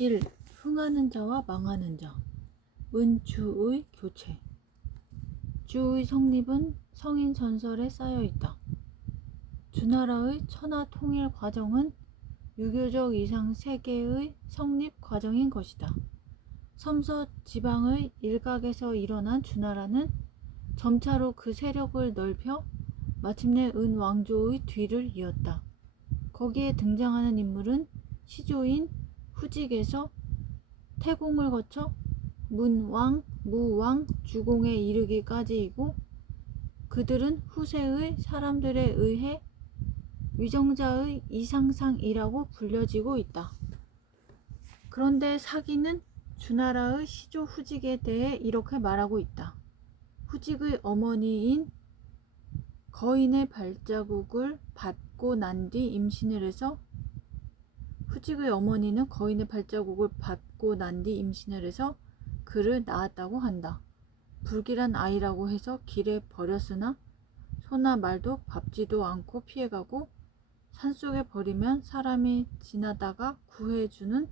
1. 흥하는 자와 망하는 자. 은주의 교체. 주의 성립은 성인 전설에 쌓여있다. 주나라의 천하 통일 과정은 유교적 이상 세계의 성립 과정인 것이다. 섬서 지방의 일각에서 일어난 주나라는 점차로 그 세력을 넓혀 마침내 은왕조의 뒤를 이었다. 거기에 등장하는 인물은 시조인 후직에서 태공을 거쳐 문왕, 무왕, 주공에 이르기까지이고 그들은 후세의 사람들에 의해 위정자의 이상상이라고 불려지고 있다. 그런데 사기는 주나라의 시조 후직에 대해 이렇게 말하고 있다. 후직의 어머니인 거인의 발자국을 받고 난 뒤 임신을 해서 후직의 어머니는 거인의 발자국을 받고 난 뒤 임신을 해서 그를 낳았다고 한다. 불길한 아이라고 해서 길에 버렸으나 소나 말도 밟지도 않고 피해가고 산속에 버리면 사람이 지나다가 구해주는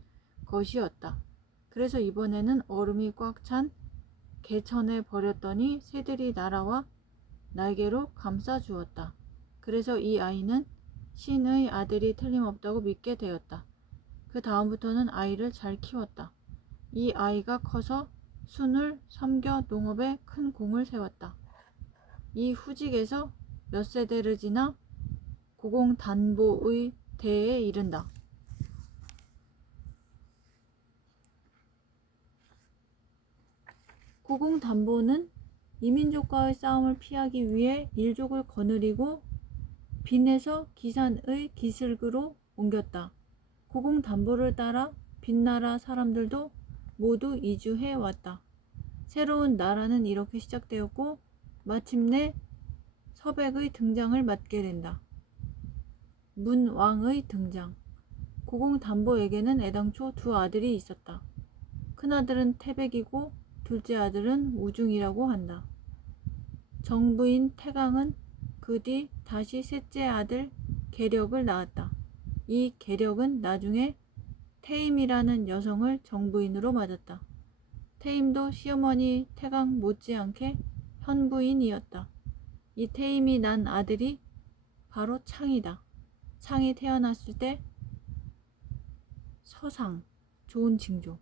것이었다. 그래서 이번에는 얼음이 꽉 찬 개천에 버렸더니 새들이 날아와 날개로 감싸주었다. 그래서 이 아이는 신의 아들이 틀림없다고 믿게 되었다. 그 다음부터는 아이를 잘 키웠다. 이 아이가 커서 순을 섬겨 농업에 큰 공을 세웠다. 이 후직에서 몇 세대를 지나 고공단보의 대에 이른다. 고공단보는 이민족과의 싸움을 피하기 위해 일족을 거느리고 빈에서 기산의 기슭으로 옮겼다. 고공단보를 따라 빈나라 사람들도 모두 이주해 왔다. 새로운 나라는 이렇게 시작되었고 마침내 서백의 등장을 맞게 된다. 문왕의 등장. 고공단보에게는 애당초 두 아들이 있었다. 큰아들은 태백이고 둘째 아들은 우중이라고 한다. 정부인 태강은 그 뒤 다시 셋째 아들 계력을 낳았다. 이 계력은 나중에 태임이라는 여성을 정부인으로 맞았다. 태임도 시어머니 태강 못지않게 현부인이었다. 이 태임이 난 아들이 바로 창이다. 창이 태어났을 때 서상, 좋은 징조,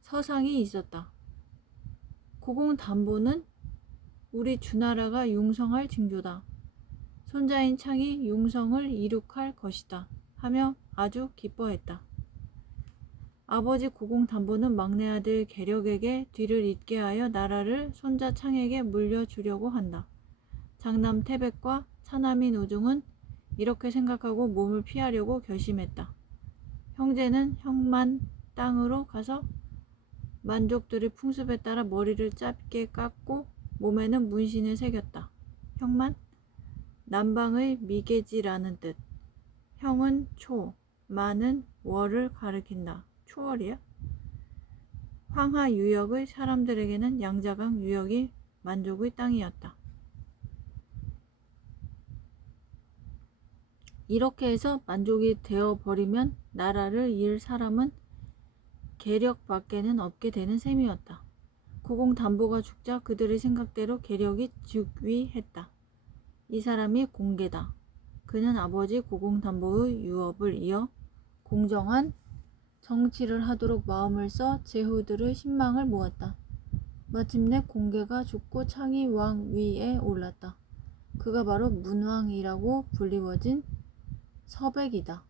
서상이 있었다. 고공단보는 우리 주나라가 융성할 징조다. 손자인 창이 융성을 이룩할 것이다 하며 아주 기뻐했다. 아버지 고공단보는 막내 아들 계력에게 뒤를 잇게 하여 나라를 손자 창에게 물려주려고 한다. 장남 태백과 차남인 우중은 이렇게 생각하고 몸을 피하려고 결심했다. 형제는 형만 땅으로 가서 만족들의 풍습에 따라 머리를 짧게 깎고 몸에는 문신을 새겼다. 형만? 남방의 미개지라는 뜻. 형은 초, 만은 월을 가리킨다. 초월이야? 황하 유역의 사람들에게는 양자강 유역이 만족의 땅이었다. 이렇게 해서 만족이 되어버리면 나라를 이을 사람은 계력밖에는 없게 되는 셈이었다. 고공단보가 죽자 그들의 생각대로 계력이 즉위했다. 이 사람이 공계다. 그는 아버지 고공단보의 유업을 이어 공정한 정치를 하도록 마음을 써 제후들의 신망을 모았다. 마침내 공계가 죽고 창이 왕 위에 올랐다. 그가 바로 문왕이라고 불리워진 서백이다.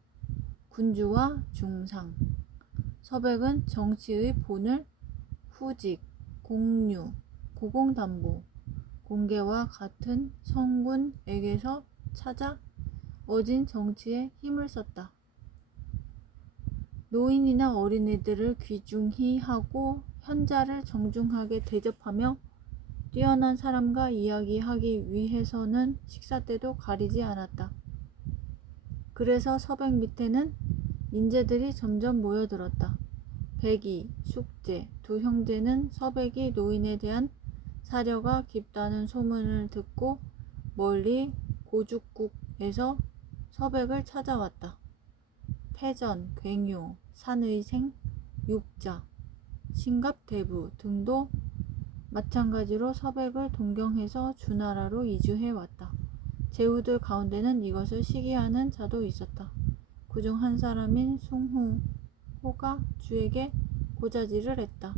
군주와 중상. 서백은 정치의 본을 후직, 공류, 고공단보, 공계와 같은 성군에게서 찾아 얻은 정치에 힘을 썼다. 노인이나 어린이들을 귀중히 하고 현자를 정중하게 대접하며 뛰어난 사람과 이야기하기 위해서는 식사 때도 가리지 않았다. 그래서 서백 밑에는 인재들이 점점 모여들었다. 백이, 숙제 두 형제는 서백이 노인에 대한 사려가 깊다는 소문을 듣고 멀리 고죽국에서 서백을 찾아왔다. 패전, 괭요, 산의생, 육자, 신갑대부 등도 마찬가지로 서백을 동경해서 주나라로 이주해 왔다. 제후들 가운데는 이것을 시기하는 자도 있었다. 그중 한 사람인 숭후호가 주에게 고자질을 했다.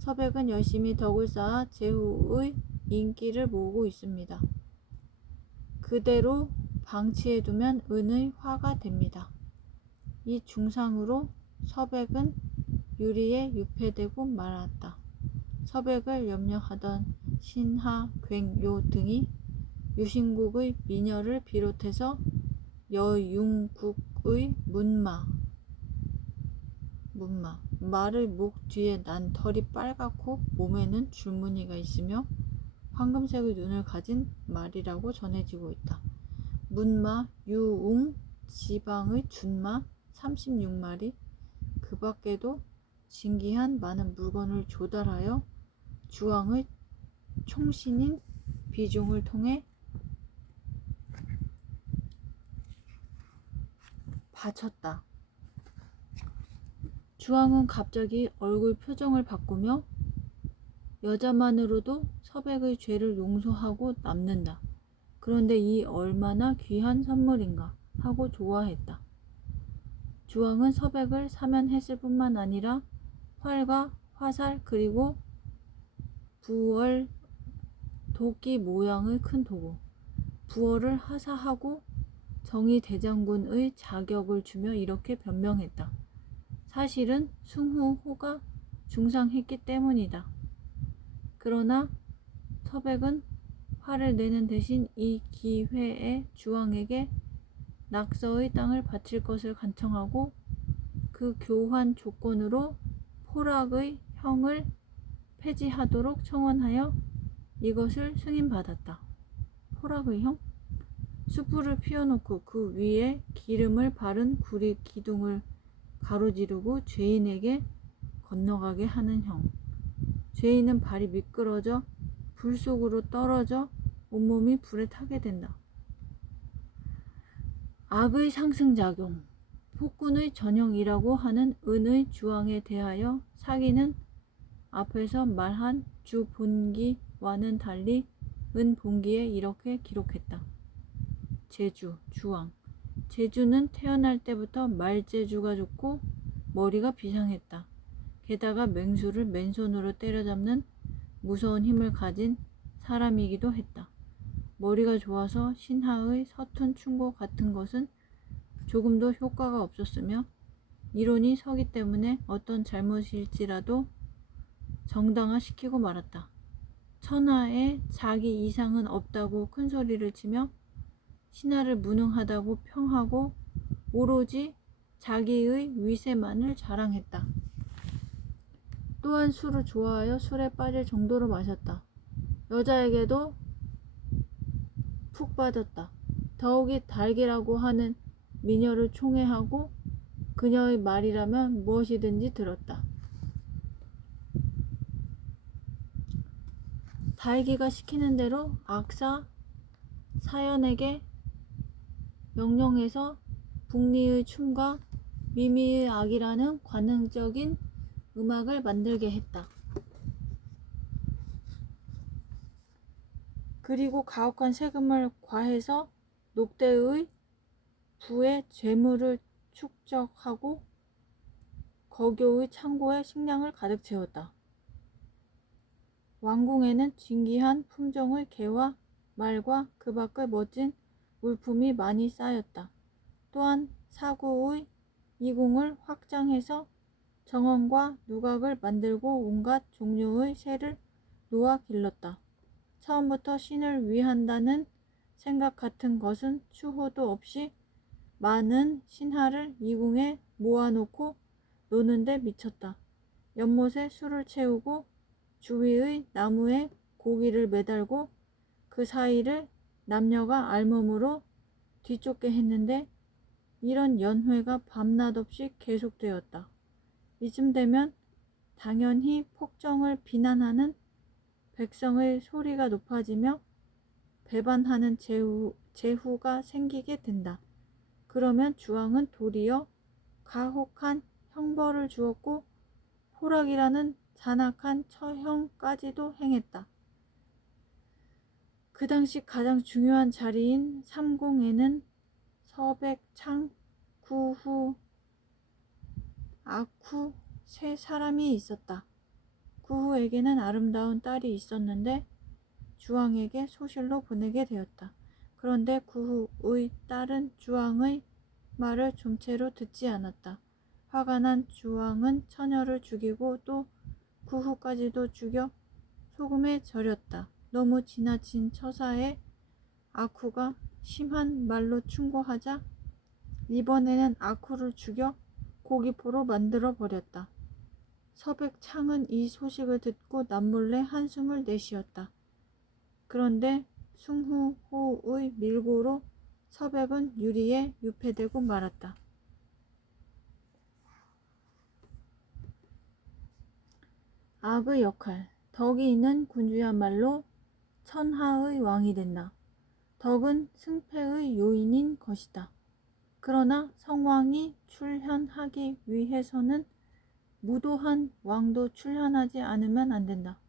서백은 열심히 덕을 쌓아 제후의 인기를 모으고 있습니다. 그대로 방치해두면 은의 화가 됩니다. 이 중상으로 서백은 유리에 유폐되고 말았다. 서백을 염려하던 신하, 괭요 등이 유신국의 미녀를 비롯해서 여융국의 문마, 말의 목 뒤에 난 털이 빨갛고 몸에는 줄무늬가 있으며 황금색의 눈을 가진 말이라고 전해지고 있다. 문마, 유웅, 지방의 준마 36마리, 그 밖에도 진기한 많은 물건을 조달하여 주왕의 총신인 비중을 통해 바쳤다. 주왕은 갑자기 얼굴 표정을 바꾸며 여자만으로도 서백의 죄를 용서하고 남는다. 그런데 이 얼마나 귀한 선물인가 하고 좋아했다. 주왕은 서백을 사면했을 뿐만 아니라 활과 화살 그리고 부월, 도끼 모양의 큰 도구, 부월을 하사하고 정의대장군의 자격을 주며 이렇게 변명했다. 사실은 숭후호가 중상했기 때문이다. 그러나 서백은 화를 내는 대신 이 기회에 주왕에게 낙서의 땅을 바칠 것을 간청하고 그 교환 조건으로 포락의 형을 폐지하도록 청원하여 이것을 승인받았다. 포락의 형? 숯불을 피워놓고 그 위에 기름을 바른 구리 기둥을 가로지르고 죄인에게 건너가게 하는 형. 죄인은 발이 미끄러져 불 속으로 떨어져 온몸이 불에 타게 된다. 악의 상승작용, 폭군의 전형이라고 하는 은의 주왕에 대하여 사기는 앞에서 말한 주본기와는 달리 은본기에 이렇게 기록했다. 제주, 주왕. 제주는 태어날 때부터 말재주가 좋고 머리가 비상했다. 게다가 맹수를 맨손으로 때려잡는 무서운 힘을 가진 사람이기도 했다. 머리가 좋아서 신하의 서툰 충고 같은 것은 조금도 효과가 없었으며 이론이 서기 때문에 어떤 잘못일지라도 정당화시키고 말았다. 천하에 자기 이상은 없다고 큰소리를 치며 신하를 무능하다고 평하고 오로지 자기의 위세만을 자랑했다. 또한 술을 좋아하여 술에 빠질 정도로 마셨다. 여자에게도 푹 빠졌다. 더욱이 달기라고 하는 미녀를 총애하고 그녀의 말이라면 무엇이든지 들었다. 달기가 시키는 대로 악사 사연에게 명령해서 북리의 춤과 미미의 악이라는 관능적인 음악을 만들게 했다. 그리고 가혹한 세금을 과해서 녹대의 부의 재물을 축적하고 거교의 창고에 식량을 가득 채웠다. 왕궁에는 진귀한 품종의 개와 말과 그 밖의 멋진 물품이 많이 쌓였다. 또한 사구의 이궁을 확장해서 정원과 누각을 만들고 온갖 종류의 새를 놓아 길렀다. 처음부터 신을 위한다는 생각 같은 것은 추호도 없이 많은 신하를 이궁에 모아놓고 노는데 미쳤다. 연못에 술을 채우고 주위의 나무에 고기를 매달고 그 사이를 남녀가 알몸으로 뒤쫓게 했는데 이런 연회가 밤낮 없이 계속되었다. 이쯤 되면 당연히 폭정을 비난하는 백성의 소리가 높아지며 배반하는 제후가 생기게 된다. 그러면 주왕은 도리어 가혹한 형벌을 주었고 호락이라는 잔악한 처형까지도 행했다. 그 당시 가장 중요한 자리인 삼공에는 서백창, 구후, 아쿠 세 사람이 있었다. 구후에게는 아름다운 딸이 있었는데 주왕에게 소실로 보내게 되었다. 그런데 구후의 딸은 주왕의 말을 좀채로 듣지 않았다. 화가 난 주왕은 처녀를 죽이고 또 구후까지도 죽여 소금에 절였다. 너무 지나친 처사에 아쿠가 심한 말로 충고하자 이번에는 아쿠를 죽여 고기포로 만들어 버렸다. 서백창은 이 소식을 듣고 남몰래 한숨을 내쉬었다. 그런데 숭후호의 밀고로 서백은 유리에 유폐되고 말았다. 악의 역할. 덕이 있는 군주야말로 천하의 왕이 된다. 덕은 승패의 요인인 것이다. 그러나 성왕이 출현하기 위해서는 무도한 왕도 출현하지 않으면 안 된다.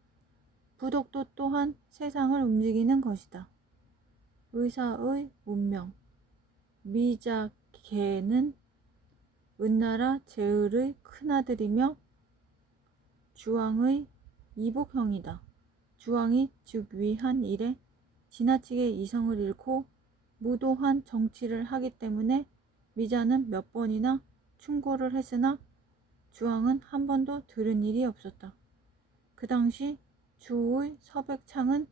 부덕도 또한 세상을 움직이는 것이다. 의사의 운명. 미자개는 은나라 제을의 큰아들이며 주왕의 이복형이다. 주왕이 즉위한 이래 지나치게 이성을 잃고 무도한 정치를 하기 때문에 미자는 몇 번이나 충고를 했으나 주왕은 한 번도 들은 일이 없었다. 그 당시 주의 서백창은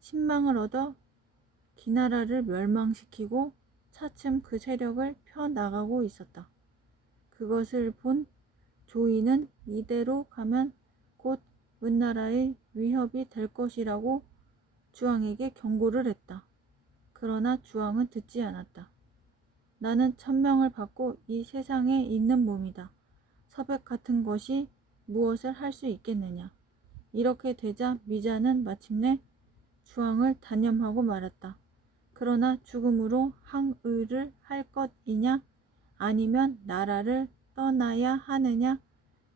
신망을 얻어 기나라를 멸망시키고 차츰 그 세력을 펴나가고 있었다. 그것을 본 조이는 이대로 가면 곧 은나라의 위협이 될 것이라고 주왕에게 경고를 했다. 그러나 주왕은 듣지 않았다. 나는 천명을 받고 이 세상에 있는 몸이다. 서백 같은 것이 무엇을 할 수 있겠느냐. 이렇게 되자 미자는 마침내 주왕을 단념하고 말았다. 그러나 죽음으로 항의를 할 것이냐 아니면 나라를 떠나야 하느냐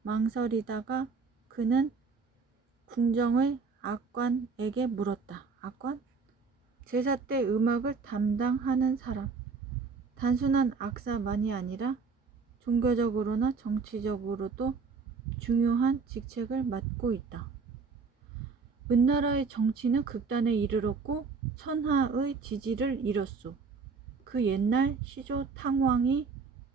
망설이다가 그는 궁정의 악관에게 물었다. 악관? 제사 때 음악을 담당하는 사람. 단순한 악사만이 아니라 종교적으로나 정치적으로도 중요한 직책을 맡고 있다. 은나라의 정치는 극단에 이르렀고 천하의 지지를 잃었소. 그 옛날 시조 탕왕이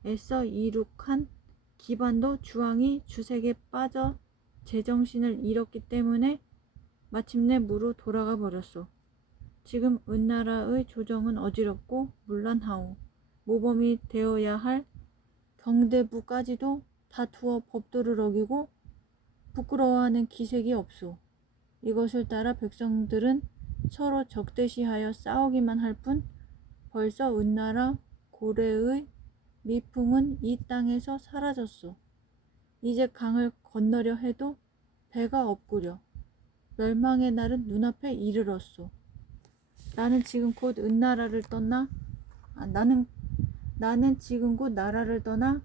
애써 이룩한 기반도 주왕이 주색에 빠져 제정신을 잃었기 때문에 마침내 무로 돌아가 버렸소. 지금 은나라의 조정은 어지럽고 문란하오. 모범이 되어야 할 경대부까지도 다투어 법도를 어기고 부끄러워하는 기색이 없소. 이것을 따라 백성들은 서로 적대시하여 싸우기만 할 뿐 벌써 은나라 고래의 미풍은 이 땅에서 사라졌소. 이제 강을 건너려 해도 배가 없구려. 멸망의 날은 눈앞에 이르렀소. 나는 지금 곧 은나라를 떠나 나는 지금 곧 나라를 떠나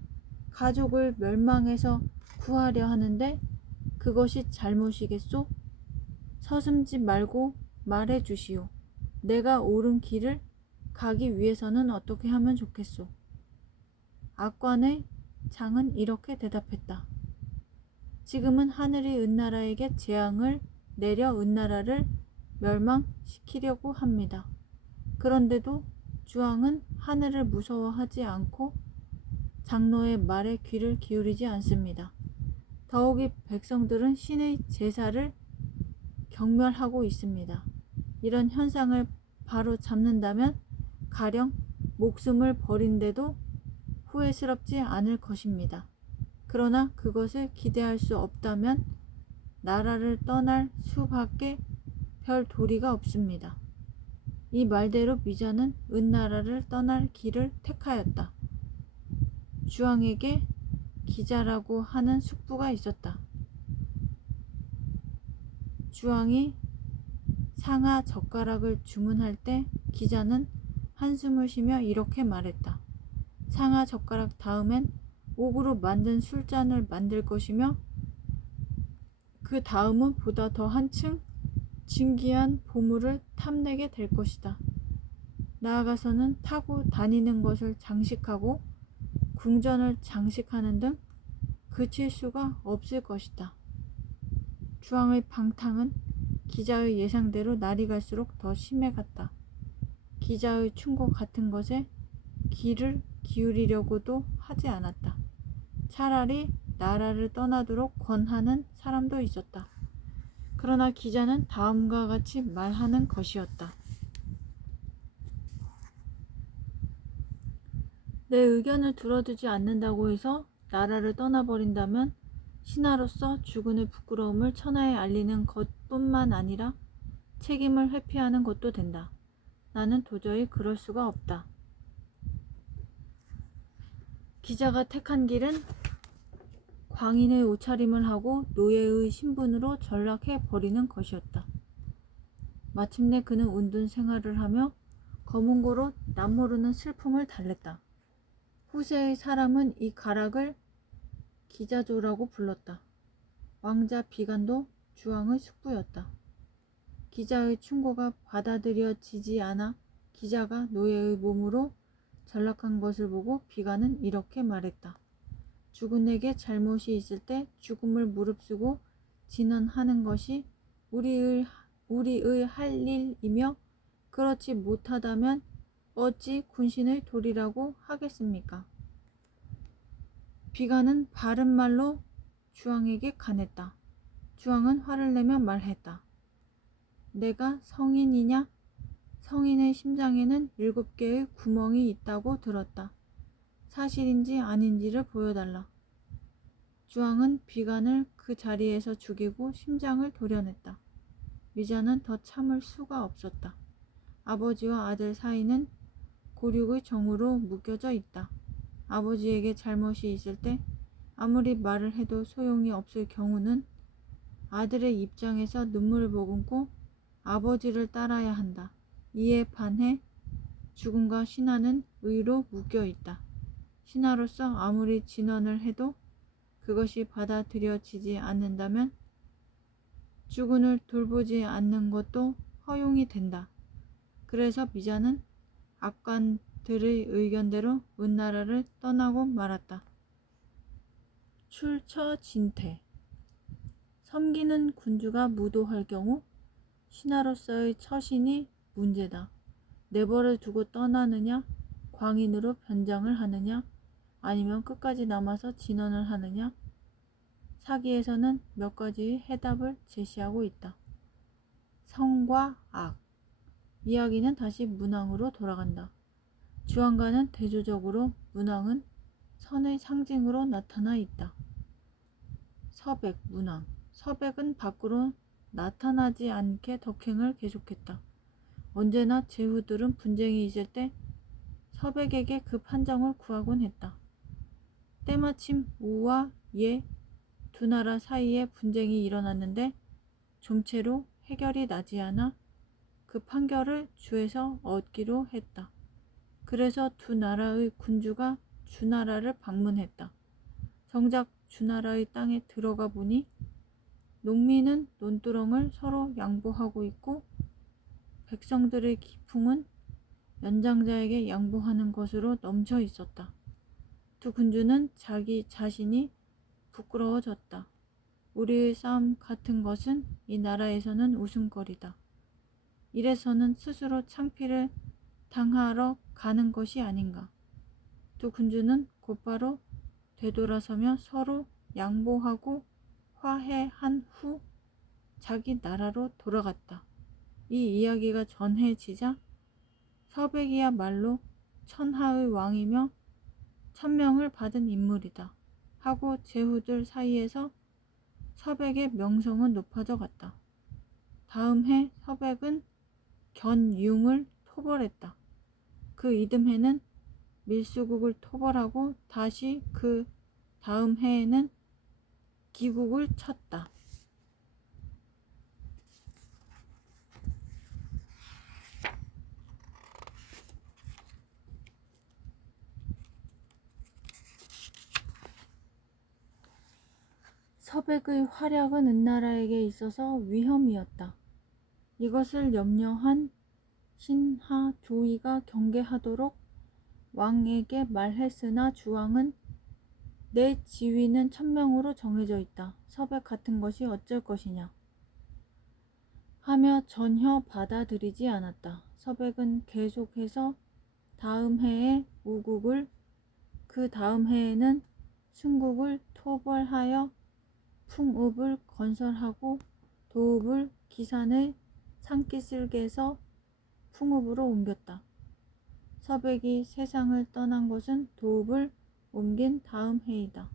가족을 멸망해서 구하려 하는데 그것이 잘못이겠소? 서슴지 말고 말해 주시오. 내가 옳은 길을 가기 위해서는 어떻게 하면 좋겠소? 악관의 장은 이렇게 대답했다. 지금은 하늘이 은나라에게 재앙을 내려 은나라를 멸망시키려고 합니다. 그런데도 주왕은 하늘을 무서워하지 않고 장로의 말에 귀를 기울이지 않습니다. 더욱이 백성들은 신의 제사를 경멸하고 있습니다. 이런 현상을 바로 잡는다면 가령 목숨을 버린데도 후회스럽지 않을 것입니다. 그러나 그것을 기대할 수 없다면 나라를 떠날 수밖에 별 도리가 없습니다. 이 말대로 미자는 은나라를 떠날 길을 택하였다. 주왕에게 기자라고 하는 숙부가 있었다. 주왕이 상하 젓가락을 주문할 때 기자는 한숨을 쉬며 이렇게 말했다. 상하 젓가락 다음엔 옥으로 만든 술잔을 만들 것이며 그 다음은 보다 더 한층 진귀한 보물을 탐내게 될 것이다. 나아가서는 타고 다니는 것을 장식하고 궁전을 장식하는 등 그칠 수가 없을 것이다. 주왕의 방탕은 기자의 예상대로 날이 갈수록 더 심해갔다. 기자의 충고 같은 것에 귀를 기울이려고도 하지 않았다. 차라리 나라를 떠나도록 권하는 사람도 있었다. 그러나 기자는 다음과 같이 말하는 것이었다. 내 의견을 들어주지 않는다고 해서 나라를 떠나버린다면 신하로서 주군의 부끄러움을 천하에 알리는 것뿐만 아니라 책임을 회피하는 것도 된다. 나는 도저히 그럴 수가 없다. 기자가 택한 길은 광인의 옷차림을 하고 노예의 신분으로 전락해 버리는 것이었다. 마침내 그는 운둔 생활을 하며 검은고로 남모르는 슬픔을 달랬다. 후세의 사람은 이 가락을 기자조라고 불렀다. 왕자 비간도 주왕의 숙부였다. 기자의 충고가 받아들여지지 않아 기자가 노예의 몸으로 전락한 것을 보고 비간은 이렇게 말했다. 주군에게 잘못이 있을 때 죽음을 무릅쓰고 진언하는 것이 우리의 할 일이며 그렇지 못하다면 어찌 군신의 도리라고 하겠습니까? 비간은 바른 말로 주왕에게 간했다. 주왕은 화를 내며 말했다. 내가 성인이냐? 성인의 심장에는 7개의 구멍이 있다고 들었다. 사실인지 아닌지를 보여달라. 주왕은 비간을 그 자리에서 죽이고 심장을 도려냈다. 미자는 더 참을 수가 없었다. 아버지와 아들 사이는 고륙의 정으로 묶여져 있다. 아버지에게 잘못이 있을 때 아무리 말을 해도 소용이 없을 경우는 아들의 입장에서 눈물을 머금고 아버지를 따라야 한다. 이에 반해 죽음과 신하는 의로 묶여 있다. 신하로서 아무리 진언을 해도 그것이 받아들여지지 않는다면 주군을 돌보지 않는 것도 허용이 된다. 그래서 미자는 악관들의 의견대로 은나라를 떠나고 말았다. 출처진퇴. 섬기는 군주가 무도할 경우 신하로서의 처신이 문제다. 내버려 두고 떠나느냐, 광인으로 변장을 하느냐, 아니면 끝까지 남아서 진언을 하느냐. 사기에서는 몇 가지의 해답을 제시하고 있다. 성과 악. 이야기는 다시 문왕으로 돌아간다. 주왕과는 대조적으로 문왕은 선의 상징으로 나타나 있다. 서백, 문왕. 서백은 밖으로 나타나지 않게 덕행을 계속했다. 언제나 제후들은 분쟁이 있을 때 서백에게 그 판정을 구하곤 했다. 때마침 우와 예 두 나라 사이에 분쟁이 일어났는데 좀채로 해결이 나지 않아 그 판결을 주에서 얻기로 했다. 그래서 두 나라의 군주가 주나라를 방문했다. 정작 주나라의 땅에 들어가 보니 농민은 논두렁을 서로 양보하고 있고 백성들의 기풍은 연장자에게 양보하는 것으로 넘쳐 있었다. 두 군주는 자기 자신이 부끄러워졌다. 우리의 싸움 같은 것은 이 나라에서는 웃음거리다. 이래서는 스스로 창피를 당하러 가는 것이 아닌가. 두 군주는 곧바로 되돌아서며 서로 양보하고 화해한 후 자기 나라로 돌아갔다. 이 이야기가 전해지자 서백이야말로 천하의 왕이며 천명을 받은 인물이다 하고 제후들 사이에서 서백의 명성은 높아져 갔다. 다음 해 서백은 견융을 토벌했다. 그 이듬해는 밀수국을 토벌하고 다시 그 다음 해에는 기국을 쳤다. 서백의 활약은 은나라에게 있어서 위험이었다. 이것을 염려한 신하 조이가 경계하도록 왕에게 말했으나 주왕은 내 지위는 1000명으로 정해져 있다. 서백 같은 것이 어쩔 것이냐 하며 전혀 받아들이지 않았다. 서백은 계속해서 다음 해에 우국을, 그 다음 해에는 순국을 토벌하여 풍읍을 건설하고 도읍을 기산의 산기슭에서 풍읍으로 옮겼다. 서백이 세상을 떠난 것은 도읍을 옮긴 다음 해이다.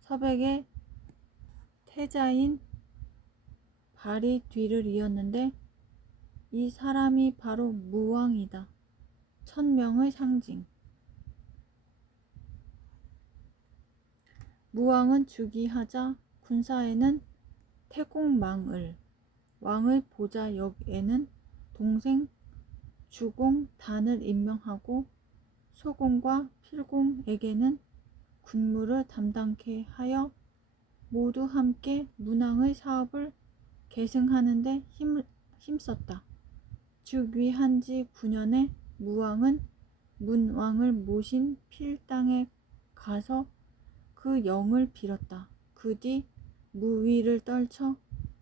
서백의 태자인 발이 뒤를 이었는데 이 사람이 바로 무왕이다. 1000명의 상징. 무왕은 즉위하자 군사에는 태공망을, 왕의 보좌역에는 동생 주공단을 임명하고 소공과 필공에게는 군무를 담당케 하여 모두 함께 문왕의 사업을 계승하는 데 힘썼다. 즉위한 지 9년에 무왕은 문왕을 모신 필당에 가서 그 영을 빌었다. 그 뒤 무위를 떨쳐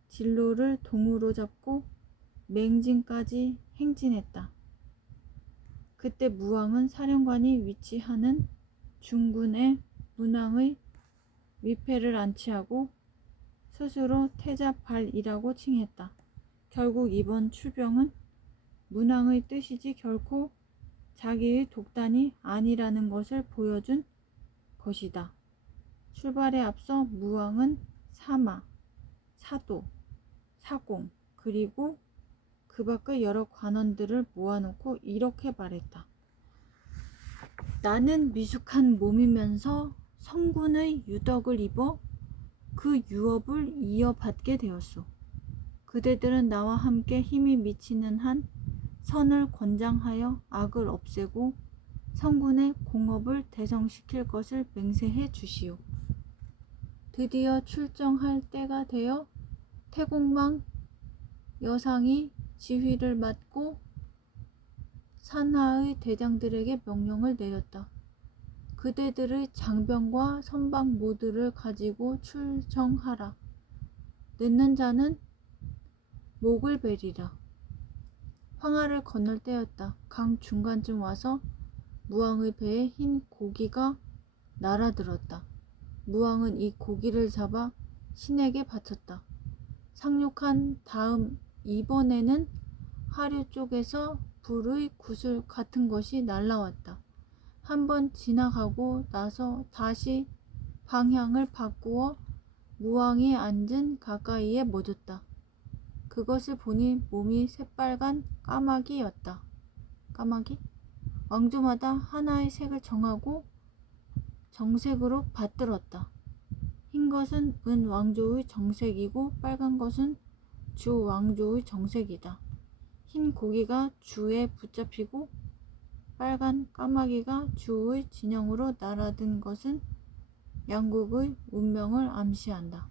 진로를 동으로 잡고 맹진까지 행진했다. 그때 무왕은 사령관이 위치하는 중군에 문왕의 위패를 안치하고 스스로 태자발이라고 칭했다. 결국 이번 출병은 문왕의 뜻이지 결코 자기의 독단이 아니라는 것을 보여준 것이다. 출발에 앞서 무왕은 사마, 사도, 사공 그리고 그 밖의 여러 관원들을 모아놓고 이렇게 말했다. 나는 미숙한 몸이면서 성군의 유덕을 입어 그 유업을 이어받게 되었소. 그대들은 나와 함께 힘이 미치는 한 선을 권장하여 악을 없애고 성군의 공업을 대성시킬 것을 맹세해 주시오. 드디어 출정할 때가 되어 태공망 여상이 지휘를 맡고 산하의 대장들에게 명령을 내렸다. 그대들의 장병과 선박 모두를 가지고 출정하라. 늦는 자는 목을 베리라. 황하를 건널 때였다. 강 중간쯤 와서 무왕의 배에 흰 고기가 날아들었다. 무왕은 이 고기를 잡아 신에게 바쳤다. 상륙한 다음 이번에는 하류 쪽에서 불의 구슬 같은 것이 날라왔다. 한번 지나가고 나서 다시 방향을 바꾸어 무왕이 앉은 가까이에 멎었다. 그것을 보니 몸이 새빨간 까마귀였다. 까마귀? 왕조마다 하나의 색을 정하고 정색으로 받들었다. 흰 것은 은 왕조의 정색이고 빨간 것은 주 왕조의 정색이다. 흰 고기가 주에 붙잡히고 빨간 까마귀가 주의 진영으로 날아든 것은 양국의 운명을 암시한다.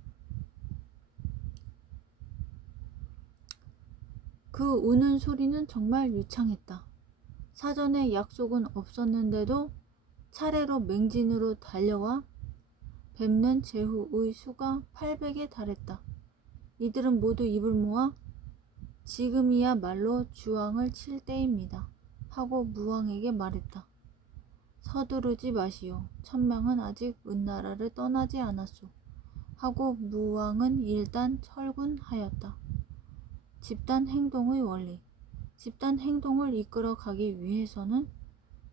그 우는 소리는 정말 유창했다. 사전에 약속은 없었는데도 차례로 맹진으로 달려와 뵙는 제후의 수가 800에 달했다. 이들은 모두 입을 모아 지금이야말로 주왕을 칠 때입니다 하고 무왕에게 말했다. 서두르지 마시오. 1000명은 아직 은나라를 떠나지 않았소. 하고 무왕은 일단 철군하였다. 집단 행동의 원리. 집단 행동을 이끌어 가기 위해서는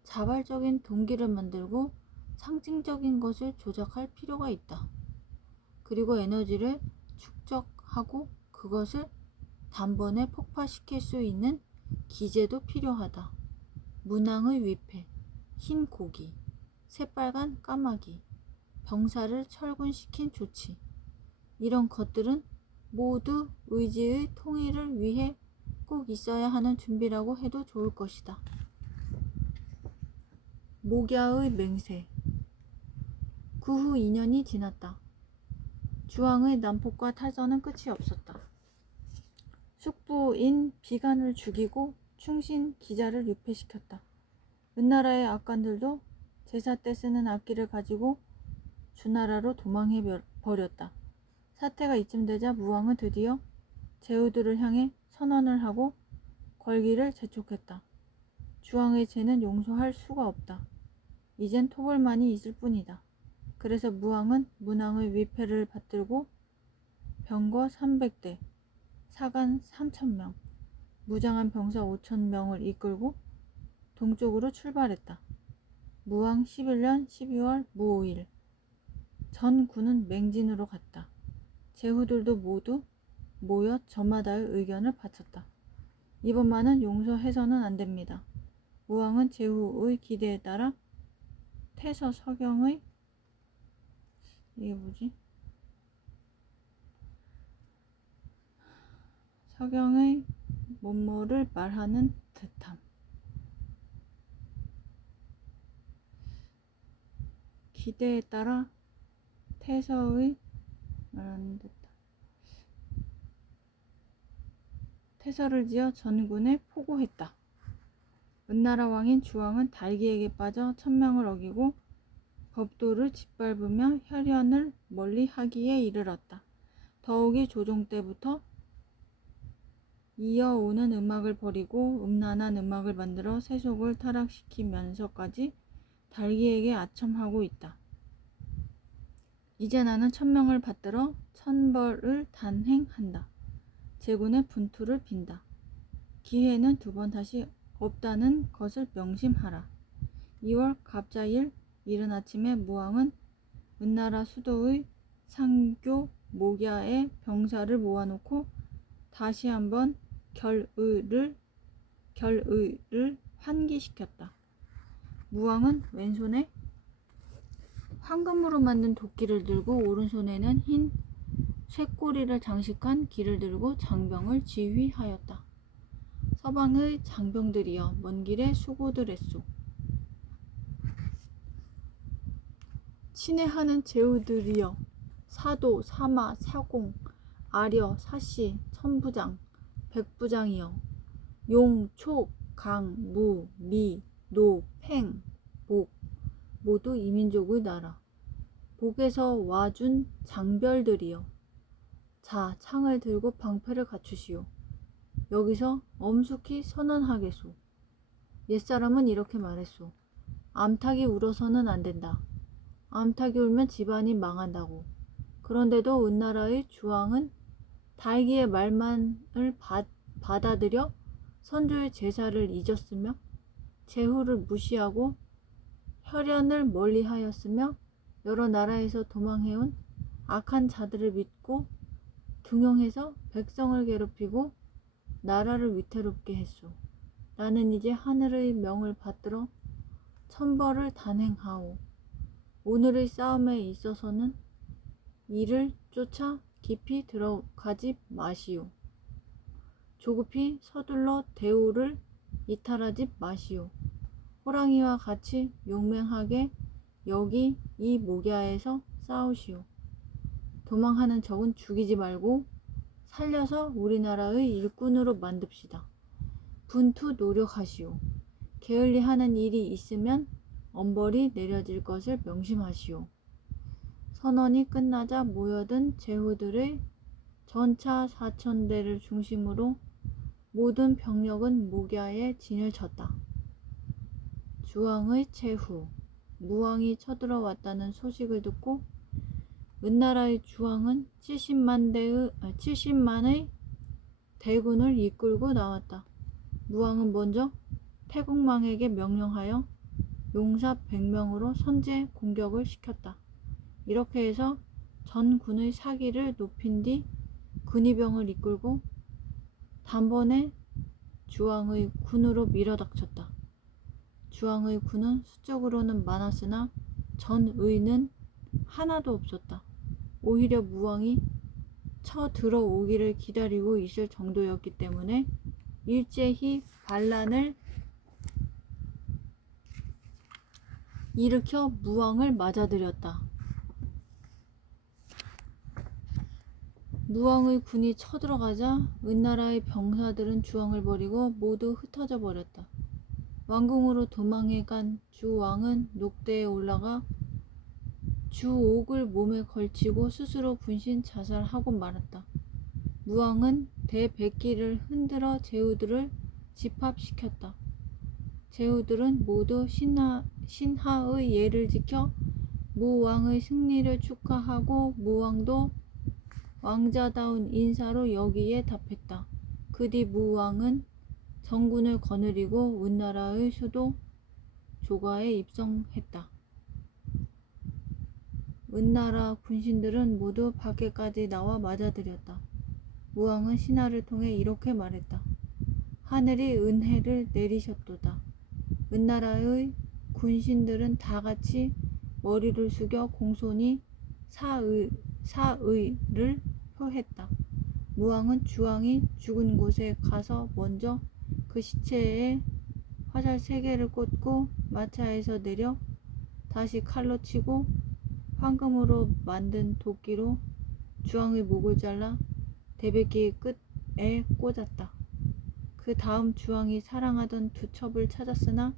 자발적인 동기를 만들고 상징적인 것을 조작할 필요가 있다. 그리고 에너지를 축적하고 그것을 단번에 폭파시킬 수 있는 기제도 필요하다. 문왕의 위패, 흰 고기, 새빨간 까마귀, 병사를 철군시킨 조치. 이런 것들은 모두 의지의 통일을 위해 꼭 있어야 하는 준비라고 해도 좋을 것이다. 목야의 맹세. 그 후 2년이 지났다. 주왕의 난폭과 타전은 끝이 없었다. 숙부인 비간을 죽이고 충신 기자를 유폐시켰다. 은나라의 악관들도 제사 때 쓰는 악기를 가지고 주나라로 도망해 버렸다. 사태가 이쯤 되자 무왕은 드디어 제후들을 향해 선언을 하고 걸기를 재촉했다. 주왕의 죄는 용서할 수가 없다. 이젠 토벌만이 있을 뿐이다. 그래서 무왕은 문왕의 위패를 받들고 병거 300대, 사관 3,000명, 무장한 병사 5,000명을 이끌고 동쪽으로 출발했다. 무왕 11년 12월 무오일, 전 군은 맹진으로 갔다. 제후들도 모두 모여 저마다의 의견을 바쳤다. 이번만은 용서해서는 안 됩니다. 무왕은 제후의 기대에 따라 태서 서경의 서경의 뭐뭐를 말하는 듯함. 기대에 따라 태서의 말하는 듯함. 태서를 지어 전군에 포고했다. 은나라 왕인 주왕은 달기에게 빠져 천명을 어기고 법도를 짓밟으며 혈연을 멀리하기에 이르렀다. 더욱이 조종 때부터 이어오는 음악을 버리고 음란한 음악을 만들어 세속을 타락시키면서까지 달기에게 아첨하고 있다. 이제 나는 천명을 받들어 천벌을 단행한다. 제군의 분투를 빈다. 기회는 2번 다시 없다는 것을 명심하라. 2월 갑자일 이른 아침에 무왕은 은나라 수도의 상교 모갸에 병사를 모아놓고 다시 한번 결의를 환기시켰다. 무왕은 왼손에 황금으로 만든 도끼를 들고 오른손에는 흰 쇠꼬리를 장식한 기를 들고 장병을 지휘하였다. 서방의 장병들이여, 먼 길에 수고들 했소. 친애하는 제후들이여, 사도, 사마, 사공, 아려, 사시, 천부장, 백부장이여, 용, 촉, 강, 무, 미, 노, 팽, 복, 모두 이민족의 나라. 복에서 와준 장별들이여, 자, 창을 들고 방패를 갖추시오. 여기서 엄숙히 선언하겠소. 옛사람은 이렇게 말했소. 암탉이 울어서는 안 된다. 암탉이 울면 집안이 망한다고. 그런데도 은나라의 주왕은 달기의 말만을 받아들여 선조의 제사를 잊었으며 제후를 무시하고 혈연을 멀리하였으며 여러 나라에서 도망해온 악한 자들을 믿고 등용해서 백성을 괴롭히고 나라를 위태롭게 했소. 나는 이제 하늘의 명을 받들어 천벌을 단행하오. 오늘의 싸움에 있어서는 이를 쫓아 깊이 들어가지 마시오. 조급히 서둘러 대우를 이탈하지 마시오. 호랑이와 같이 용맹하게 여기 이 모갸에서 싸우시오. 도망하는 적은 죽이지 말고 살려서 우리나라의 일꾼으로 만듭시다. 분투 노력하시오. 게을리하는 일이 있으면 엄벌이 내려질 것을 명심하시오. 선언이 끝나자 모여든 제후들의 전차 4,000대를 중심으로 모든 병력은 모갸에 진을 쳤다. 주왕의 최후, 무왕이 쳐들어왔다는 소식을 듣고 은나라의 주왕은 70만의 대군을 이끌고 나왔다. 무왕은 먼저 태국망에게 명령하여 용사 100명으로 선제 공격을 시켰다. 이렇게 해서 전 군의 사기를 높인 뒤 근위병을 이끌고 단번에 주왕의 군으로 밀어닥쳤다. 주왕의 군은 수적으로는 많았으나 전의는 하나도 없었다. 오히려 무왕이 쳐들어오기를 기다리고 있을 정도였기 때문에 일제히 반란을 일으켜 무왕을 맞아들였다. 무왕의 군이 쳐들어가자 은나라의 병사들은 주왕을 버리고 모두 흩어져 버렸다. 왕궁으로 도망해 간 주왕은 녹대에 올라가 주옥을 몸에 걸치고 스스로 분신 자살하고 말았다. 무왕은 대백기를 흔들어 제후들을 집합시켰다. 제후들은 모두 신하의 예를 지켜 무왕의 승리를 축하하고 무왕도 왕자다운 인사로 여기에 답했다. 그 뒤 무왕은 정군을 거느리고 은나라의 수도 조과에 입성했다. 은나라 군신들은 모두 밖에까지 나와 맞아들였다. 무왕은 신하를 통해 이렇게 말했다. 하늘이 은혜를 내리셨도다. 은나라의 군신들은 다 같이 머리를 숙여 공손히 사의를 표했다. 무왕은 주왕이 죽은 곳에 가서 먼저 그 시체에 화살 3개를 꽂고 마차에서 내려 다시 칼로 치고 황금으로 만든 도끼로 주왕의 목을 잘라 대백기 끝에 꽂았다. 그 다음 주왕이 사랑하던 두 첩을 찾았으나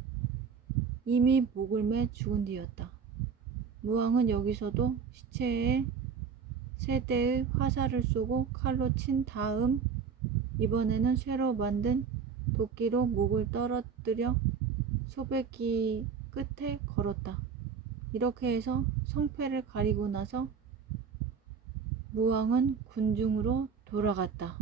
이미 목을 매 죽은 뒤였다. 무왕은 여기서도 시체에 3대의 화살을 쏘고 칼로 친 다음 이번에는 쇠로 만든 도끼로 목을 떨어뜨려 소백기 끝에 걸었다. 이렇게 해서 성패를 가리고 나서 무왕은 군중으로 돌아갔다.